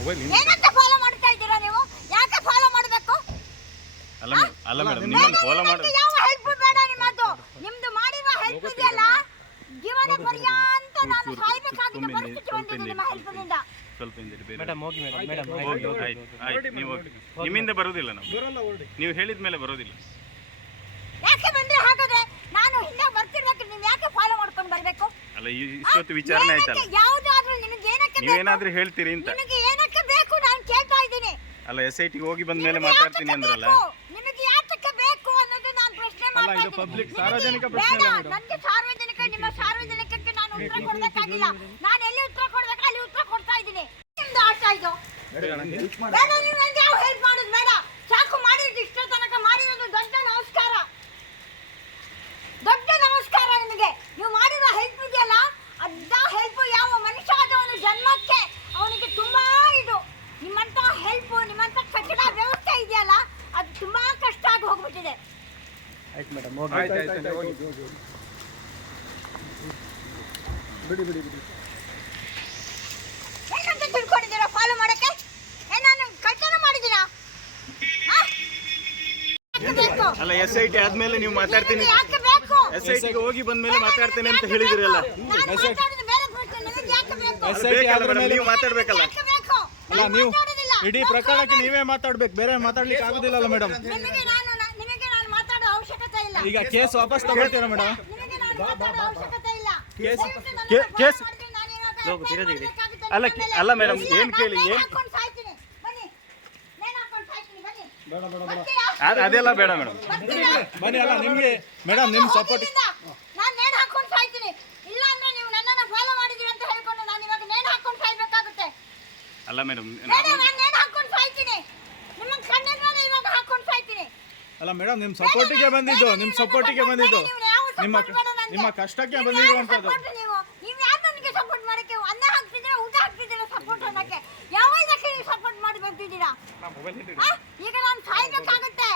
Mobile ಏನಂತ follow ಮಾಡ್ತಾ ಇದ್ದೀರಾ ನೀವು? ಯಾಕೆ ಫಾಲೋ ಮಾಡಬೇಕು? ಅಲ್ಲ ಅಲ್ಲ ಮೇಡಮ್ ನಿಮ್ಮನ್ನ ಫಾಲೋ ಮಾಡಿ ಯಾವ ಹೆಲ್ಪ್ ಬೇಡ ನಿಮ್ಮದು. ನಿಮ್ದು ಮಾಡಿರುವ ಹೆಲ್ಪ್ ಇದೆಯಲ್ಲ? ಜೀವನ ಪರ್ಯಾಂತ ನಾನು ಸಾಯ್ಬೇಕಾಗಿದ್ದ ಪರಿಸ್ಥಿತಿ ಬಂದಿದೆ ನಿಮ್ಮ ಹೆಲ್ಪ್ನಿಂದ ಸ್ವಲ್ಪ ಹಿಂದೆ ಬೇರೆ ಮೇಡಮ್ ಹೋಗಿ ಮೇಡಮ್ ಮೇಡಮ್ ಹೋಗಿ ಆಯ್ತು ಆಯ್ತು. ನೀವು ಹೋಗಿ. ನಿಮ್ಮಿಂದ ಬರೋದಿಲ್ಲ ನಾವು ಬರಲ್ಲ ಹೊರಡಿ. ನೀವು ಹೇಳಿದ ಮೇಲೆ ಬರೋದಿಲ್ಲ ಯಾಕೆ ಬಂದ್ರೆ ಹಾಗಾದ್ರೆ? ನಾನು ಹಿಂದೆ ಬರ್ತಿರ್ಬೇಕು ನೀವು ಯಾಕೆ ಫಾಲೋ ಮಾಡ್ಕೊಂಡು ಬರ್ಬೇಕು? ಅಲ್ಲ ಇಷ್ಟೊತ್ತು ವಿಚಾರಣೆ ಆಯ್ತಲ್ಲ. ಯಾವುದಾದ್ರೂ ನಿಮಗೆ ಏನಕ್ಕೆ ನೀವೇನಾದ್ರೂ ಹೇಳ್ತೀರಿ ಅಂತ. ನಿಮಗೆ ಏನಕ್ಕೆ ಬೇಕು ನಾನು ಕೇಳ್ತಾ ಇದ್ದೀನಿ ಅಲ್ಲ ಎಸ್ ಐ ಟಿಗೆ ಹೋಗಿ ಬಂದ ಮೇಲೆ ಮಾತಾಡ್ತೀನಿ ಅಂದ್ರಲ್ಲ? ನಿಮಗೆ ಯಾತಕ್ಕೆ ಬೇಕು ಅನ್ನೋದು ನಾನು ಪ್ರಶ್ನೆ ಮಾಡ್ತಾ ಇದು ಇದ್ದೀನಿ. ನಿಮಗೆ ಸಾರ್ವಜನಿಕ ಪ್ರಶ್ನೆ ನನಗೆ ಸಾರ್ವಜನಿಕ ನಿಮ್ಮ ಸಾರ್ವಜನಿಕಕ್ಕೆ ನಾನು ಉತ್ತರ ಕೊಡ್ಬೇಕಾಗಿಲ್ಲ. ನಾನು ಎಲ್ಲಿ ಉತ್ತರ ಕೊಡ್ಬೇಕು ಅಲ್ಲಿ ಉತ್ತರ ಕೊಡ್ತಾ ಇದ್ದೀನಿ. ನಿಮ್ದು ಆಟ ಇದು. ಬೇಡ ನೀವು ನನಗೆ ಯಾವ ಹೆಲ್ಪ್ ಮಾಡೋದು? ಬೇಡ. ಸಾಕು ಇಷ್ಟ ತನಕ ಮಾಡಿರೋದು ದೊಡ್ಡ ನಮಸ್ಕಾರ ದೊಡ್ಡ ನಮಸ್ಕಾರ ನಿಮಗೆ ನೀವು ಮಾಡಿರೋ ಹೆಲ್ಪ್ ಇದೆಯಲ್ಲ ಅದ್ದ ಹೆಲ್ಪ್ ಯಾವ ಮನುಷ್ಯ ಆದವನು ಜನ್ಮಕ್ಕೆ ಅವನಿಗೆ ತುಂಬಾ ಇದು ನಿಮ್ಮಂತ ಹೆಲ್ಪ್ ನಿಮ್ಮಂತ ಕಟ್ಟಡ ವ್ಯವಸ್ಥೆ ಇದೆಯಲ್ಲ ಅದು ತುಂಬಾ ಕಷ್ಟ ಆಗಿ ಹೋಗ್ಬಿಟ್ಟಿದೆ ಆಯ್ತು ಮೇಡಮ್ ಹೋಗಿ. ಆಯ್ತು ಆಯ್ತು ಆಯ್ತು ಹೋಗಿ ಬಿಡಿ ಬಿಡಿ ಬಿಡಿ. ಏನಂತ ತಿಳ್ಕೊಂಡಿದ್ದೀರಾ? ಫಾಲೋ ಮಾಡಕ್ಕೆ? ಏ ನಾನು ಕಳ್ತನ ಮಾಡಿದ್ದೀರಾ? ಹಾ? ಯಾಕೆ ಬೇಕು? ಅಲ್ಲ ಎಸ್ ಐ ಟಿ ಆದ್ಮೇಲೆ ನೀವು ಮಾತಾಡ್ತೀನಿ. ಯಾಕೆ ಬೇಕು? ಎಸ್ ಐ ಟಿಗೆ ಹೋಗಿ ಬಂದ್ಮೇಲೆ ಮಾತಾಡ್ತೇನೆ ಅಂತ ಹೇಳಿದಿರಲ್ಲ. ನಾನು ಮಾತಾಡೋದು ಬೇರೆ ಪ್ರಶ್ನೆ, ನಿಮಗೆ ಯಾಕೆ ಬೇಕು? ಎಸ್ ಐ ಟಿ ಮೇಡಮ್ ನೀವು ಮಾತಾಡ್ಬೇಕಲ್ಲ. ಯಾಕೆ ಬೇಕು? ಅಲ್ಲ ನೀವು. ಇಡೀ ಪ್ರಕರಣಕ್ಕೆ ನೀವೇ ಮಾತಾಡ್ಬೇಕು. ಬೇರೆ ಮಾತಾಡ್ಲಿಕ್ಕೆ ಆಗುದಿಲ್ಲಲ್ಲ ಮೇಡಮ್ ನಿಮಗೆ ನಾನು ನಾ- ನಿಮಗೆ ನಾನು ಮಾತಾಡೋ ಅವಶ್ಯಕತೆ ಇಲ್ಲ ಈಗ ಕೇಸ್ ವಾಪಸ್ ತಗೊಳ್ತೀರಾ ಮೇಡಮ್? ನಿಮಗೆ ನಾನು ಮಾತಾಡೋ ಅವಶ್ಯಕತೆ ಇಲ್ಲ. ಕೇಸ್- ಅಲ್ಲ, ನಿಮ್ಮ. ಅಲ್ಲ ಮೇಡಮ್ ಏನ್ ನಾನು ಕೇಳಿ, ಏನು ಅದೆಲ್ಲ ಬೇಡ ಮೇಡಮ್ ಬನ್ನಿ ಅಲ್ಲ ನಿಮಗೆ ಮೇಡಮ್ ನಿಮ್ ಸಪೋರ್ಟ್ ಹೋಗಿದ್ದಿಂದ ನಾನು ನೇಣು ಹಾಕೊಂಡು ಸಾಯ್ತೀನಿ. ಇಲ್ಲ ಅಂದ್ರೆ ನೀವು ನನ್ನನ್ನು ಫಾಲೋ ಮಾಡಿದೀರಿ ಅಂತ ಹೇಳ್ಕೊಂಡು ನಾನು ಇವಾಗ ನೇಣು ಹಾಕೊಂಡು ಸಾಯ್ಬೇಕಾಗುತ್ತೆ. ಅಲ್ಲ ಮೇಡಮ್ ಬೇಡ ನಾನು ನೇಣು ಹಾಕೊಂಡು ಸಾಯ್ತೀನಿ ನಿಮ್ಮ ಕಣ್ಣಿಗೆ ನಾನು ಇವಾಗ ಹಾಕೊಂಡು ಸಾಯ್ತೀನಿ ಅಲ್ಲ ಮೇಡಮ್ ನಿಮ್ ಸಪೋರ್ಟಿಗೆ ಬಂದಿದ್ದು ನಿಮ್ ಸಪೋರ್ಟಿಗೆ ಬಂದಿದ್ದು. ನಿಮ್ಮ ನಿಮ್ಮ ಕಷ್ಟಕ್ಕೆ ಬಂದಿರುವಂತದ್ದು? ಈಗ ನಾನು ಸಾಯ್ಬೇಕಾಗತ್ತೆ.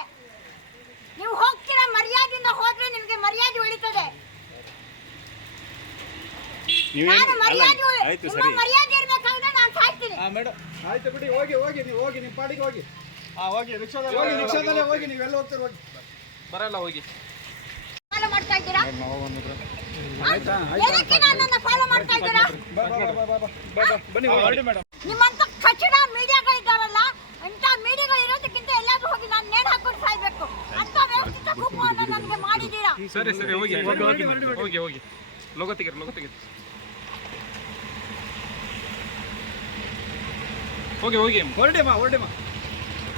ನೀವು ಹೋಗ್ತೀರಾ ಮರ್ಯಾದೆಯಿಂದ ಹೋದ್ರೆ ನಿಮಗೆ ಮರ್ಯಾದೆ ಉಳಿತದೆ. ನಾನು ಮರ್ಯಾದೆ ಆಯ್ತು ನಿಮ್ಮ ಸರಿ. ಮರ್ಯಾದೆ ಇರ್ಬೇಕಾದ್ರೆ ನಾನು ಸಾಯ್ತೀನಿ. ಆ ಮೇಡಮ್ ಆಯ್ತು ಬಿಡಿ ಹೋಗಿ ಹೋಗಿ ನೀವು ಹೋಗಿ ನಿಮ್ಮ ಪಾಡಿಗೆ ಹೋಗಿ. ಹೋಗಿ ರಿಕ್ಷಾದಲ್ಲಿ ಹೋಗಿ ರಿಕ್ಷಾದಲ್ಲೇ ಹೋಗಿ ನೀವು ಎಲ್ಲ ಹೋಗ್ತೀರ ಹೋಗಿ. ಬರಲ್ಲ ಹೋಗಿ. ಫಾಲೋ ಮಾಡ್ತಾ ಇದ್ದೀರಾ? ಆಯ್ತಾ? ಏನಕ್ಕೆ ನನ್ನನ್ನು ಫಾಲೋ ಮಾಡ್ತಾ ಇದ್ದೀರಾ? ಬಾ, ಬಾ, ಬಾ, ಬಾ, ಬಾ, ಬಾ, ಬಾ, ಬನ್ನಿ ಹೊರಡಿ ಮೇಡಮ್ ನಿಮ್ಮಂತ ಕಚಡ ಮೀಡಿಯಾಗಳಿದ್ದಾರಲ್ಲ ಇಂಥ ಮೀಡಿಯಾಗಳು ಇರೋದಕ್ಕಿಂತ ಎಲ್ಲಾದ್ರೂ ಹೋಗಿ ನಾನು ನೇಣು ಹಾಕೊಂಡು ಸಾಯ್ಬೇಕು. ಅಂತ ವ್ಯವಸ್ಥಿತ ಗುಂಪನ್ನು ನನಗೆ ಮಾಡಿದ್ದೀರಾ? ಸರಿ ಸರಿ ಹೋಗಿ ಹೋಗಿ ಹೋಗಿ. ಹೋಗಿ ಹೋಗಿ. ಲೋಗೋ ತೆಗೀರಿ ಲೋಗೋ ತೆಗೀರಿ. ಹೋಗಿ ಹೋಗಿ. ಹೊರಡಿಮ್ಮ ಹೊರಡಿಮ್ಮ ಹೊರಡಿ ಮಾ.